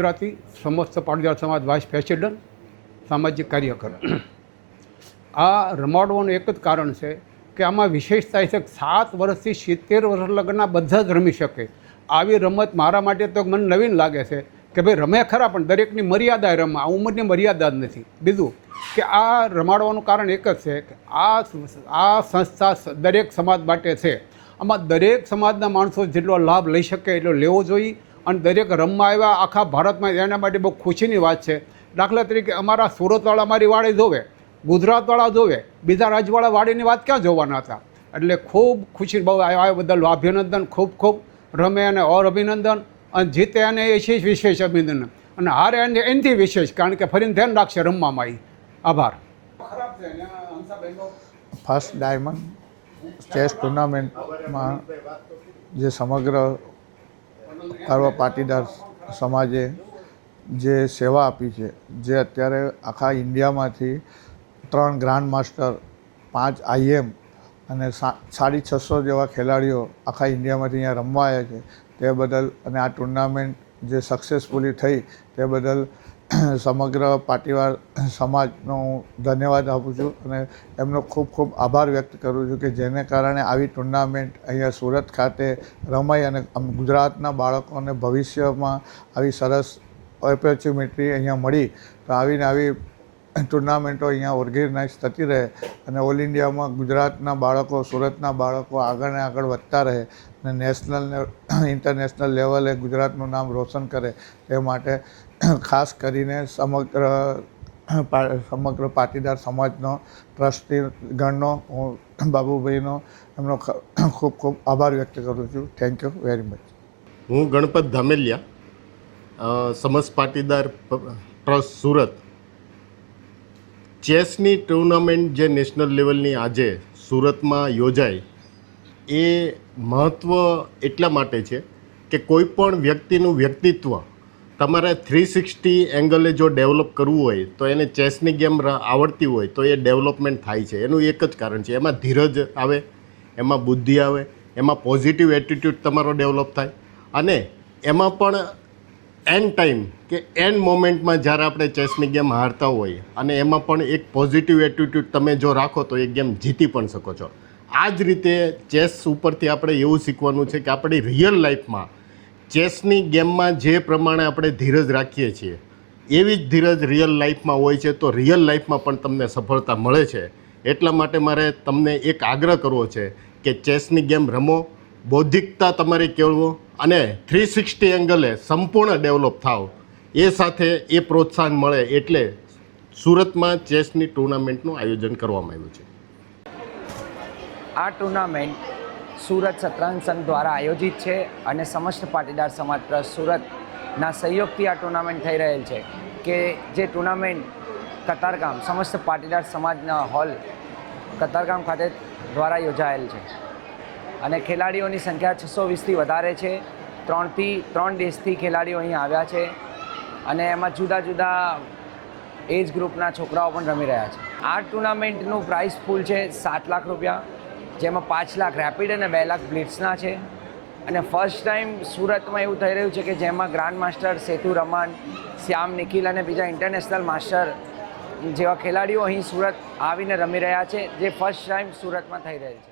ગુજરાતી, સમસ્ત પાટીદાર સમાજ vice president, સામાજિક કાર્યકર। આ રમાડવાનું એક જ કારણ છે કે આમાં વિશેષતા છે કે 7 વર્ષથી 70 વર્ષ લગ્નના બધા જ રમી શકે। આવી રમત મારા માટે તો મને નવીન લાગે છે કે ભાઈ રમે ખરા, પણ દરેકની મર્યાદાએ રમે, આ ઉંમરની મર્યાદા જ નથી। બીજું કે આ રમાડવાનું કારણ એક જ છે કે આ સંસ્થા દરેક સમાજ માટે છે। આમાં દરેક સમાજના માણસો જેટલો લાભ લઈ શકે એટલો લેવો જોઈએ, અને દરેક રમવા આવ્યા આખા ભારતમાં, એના માટે બહુ ખુશીની વાત છે। દાખલા તરીકે અમારા સુરતવાળા મારી વાડી જોવે, ગુજરાતવાળા જોવે, બીજા રાજ્યવાળા વાડીની વાત ક્યાં જોવાના હતા। એટલે ખૂબ ખુશી, બહુ આ બદલ અભિનંદન, ખૂબ ખૂબ રમે અને ઓર અભિનંદન, અને જીતે એને એ વિશેષ અભિનંદન, અને હારે એને એનાથી વિશેષ, કારણ કે ફરીને ધ્યાન રાખશે રમવામાં। આભાર। ફર્સ્ટ ડાયમંડ ચેસ ટુર્નામેન્ટમાં જે સમગ્ર સર્વ પાટીદાર સમાજે જે સેવા આપી છે, જે અત્યારે આખા ઇન્ડિયામાંથી 3 ગ્રાન્ડ માસ્ટર, 5 IM અને 650 જેવા ખેલાડીઓ આખા ઇન્ડિયામાંથી અહીંયા રમવા આવ્યા છે, તે બદલ, અને આ ટુર્નામેન્ટ જે સક્સેસફુલી થઈ તે બદલ સમગ્ર પાટીદાર સમાજનો હું ધન્યવાદ આપું છું, અને એમનો ખૂબ ખૂબ આભાર વ્યક્ત કરું છું કે જેને કારણે આવી ટુર્નામેન્ટ અહીંયા સુરત ખાતે રમાઈ, અને ગુજરાતના બાળકોને ભવિષ્યમાં આવી સરસ ઓપોર્ચ્યુનિટી અહીંયા મળી। તો આવીને આવી ટુર્નામેન્ટો અહીંયા ઓર્ગેનાઇઝ થતી રહે, અને ઓલ ઇન્ડિયામાં ગુજરાતના બાળકો, સુરતના બાળકો આગળ ને આગળ વધતા રહે, અને નેશનલ ને ઇન્ટરનેશનલ લેવલે ગુજરાતનું નામ રોશન કરે, તે માટે ખાસ કરીને સમગ્ર પાટીદાર સમાજનો, ટ્રસ્ટીગણનો, હું બાબુભાઈનો એમનો ખૂબ ખૂબ આભાર વ્યક્ત કરું છું। Thank you very much. હું ગણપત ધામેલિયા, સમસ્ત પાટીદાર ટ્રસ્ટ સુરત। ચેસની ટુર્નામેન્ટ જે નેશનલ લેવલની આજે સુરતમાં યોજાય, એ મહત્ત્વ એટલા માટે છે કે કોઈ પણ વ્યક્તિનું વ્યક્તિત્વ તમારે 360 એંગલે જો ડેવલપ કરવું હોય તો એને ચેસની ગેમ આવડતી હોય તો એ ડેવલપમેન્ટ થાય છે। એનું એક જ કારણ છે, એમાં ધીરજ આવે, એમાં બુદ્ધિ આવે, એમાં પોઝિટિવ એટીટ્યૂડ તમારો ડેવલપ થાય, અને એમાં પણ એન્ડ ટાઈમ કે એન્ડ મોમેન્ટમાં જ્યારે આપણે ચેસની ગેમ હારતા હોય, અને એમાં પણ એક પોઝિટિવ એટીટ્યૂડ તમે જો રાખો તો એ ગેમ જીતી પણ શકો છો। આ જ રીતે ચેસ ઉપરથી આપણે એવું શીખવાનું છે કે આપણી રિયલ લાઈફમાં ચેસની ગેમમાં જે પ્રમાણે આપણે ધીરજ રાખીએ છીએ એવી જ ધીરજ રિયલ લાઈફમાં હોય છે, તો રિયલ લાઈફમાં પણ તમને સફળતા મળે છે। એટલા માટે મારે તમને એક આગ્રહ કરવો છે કે ચેસની ગેમ રમો, બૌદ્ધિકતા તમારી કેળવો, અને 360 એંગલે સંપૂર્ણ ડેવલપ થાવ, એ સાથે એ પ્રોત્સાહન મળે, એટલે સુરતમાં ચેસની ટુર્નામેન્ટનું આયોજન કરવામાં આવ્યું છે। આ ટુર્નામેન્ટ સુરત શતરંજ સંઘ દ્વારા આયોજિત છે, અને સમસ્ત પાટીદાર સમાજ ટ્રસ્ટ સુરતના સહયોગથી આ ટુર્નામેન્ટ થઈ રહેલ છે, કે જે ટુર્નામેન્ટ કતારગામ સમસ્ત પાટીદાર સમાજના હોલ કતારગામ ખાતે દ્વારા યોજાયેલ છે, અને ખેલાડીઓની સંખ્યા 620થી વધારે છે। 3 દેશથી ખેલાડીઓ અહીં આવ્યા છે, અને એમાં જુદા જુદા એજ ગ્રુપના છોકરાઓ પણ રમી રહ્યા છે। આ ટુર્નામેન્ટનું પ્રાઇઝ પૂલ છે 7 લાખ રૂપિયા, જેમાં 5 લાખ રેપિડ અને 2 લાખ બ્લિટ્સના છે। અને ફર્સ્ટ ટાઈમ સુરતમાં એવું થઈ રહ્યું છે કે જેમાં ગ્રાન્ડ માસ્ટર સેતુ રમન, શ્યામ નિખિલ અને બીજા ઇન્ટરનેશનલ માસ્ટર જેવા ખેલાડીઓ અહીં સુરત આવીને રમી રહ્યા છે, જે ફર્સ્ટ ટાઈમ સુરતમાં થઈ રહેલ છે।